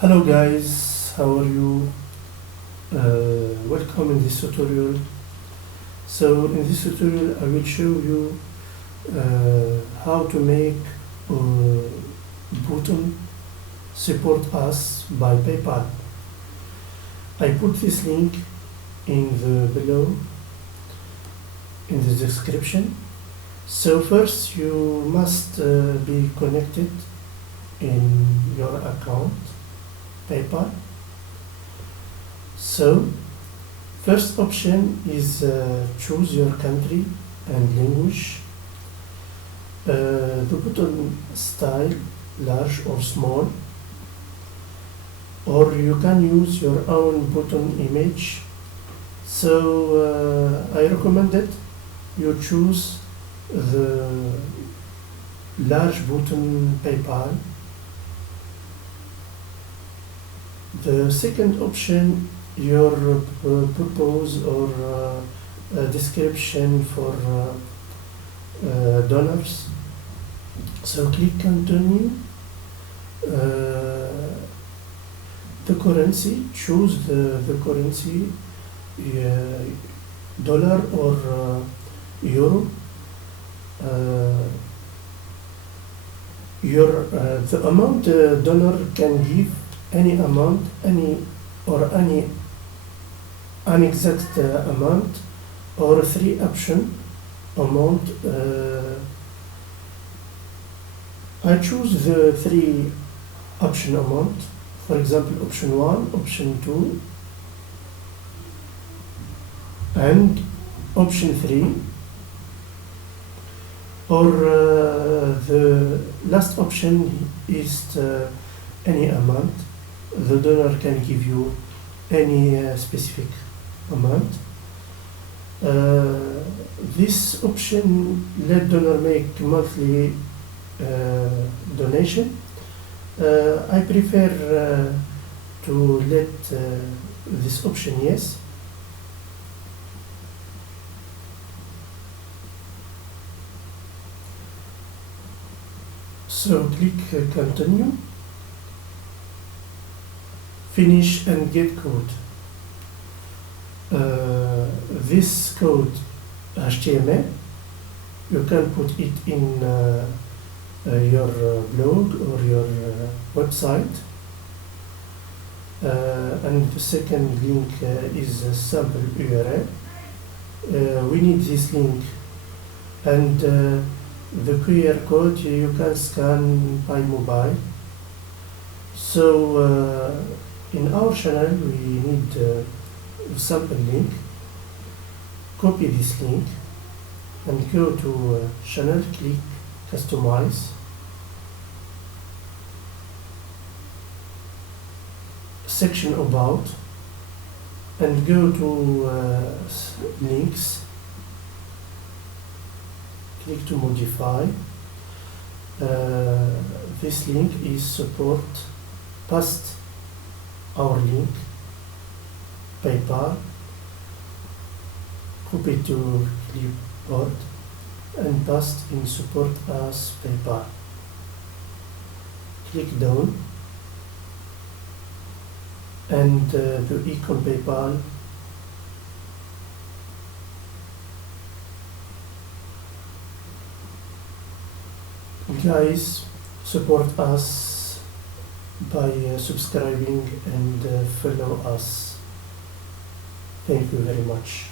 Hello guys, how are you? Welcome in this tutorial. So in this tutorial I will show you how to make button support us by PayPal. I put this link in the below in the description. So first you must be connected in your account PayPal. So first option is choose your country and language, the button style large or small, or you can use your own button image. So I recommended you choose the large button PayPal. The second option, your purpose or description for donors. So click continue. The currency, choose the currency, dollar or euro. The amount the donor can give any amount, any unexact amount, or three option amount. I choose the three option amount. For example, option 1, option 2, and option 3. Or the last option is any amount. The donor can give you any specific amount. This option let donor make monthly donation. I prefer to let this option yes. So click continue. Finish and get code. This code HTML, you can put it in your blog or your website. And the second link is a sample URL. We need this link, and the QR code you can scan by mobile. So in our channel we need a sample link. Copy this link and go to channel, click customize, section about, and go to links, click to modify. This link is support paste our link PayPal, copy to clipboard and paste in support as PayPal. Click down and the icon PayPal. Guys, support us by subscribing and follow us. Thank you very much.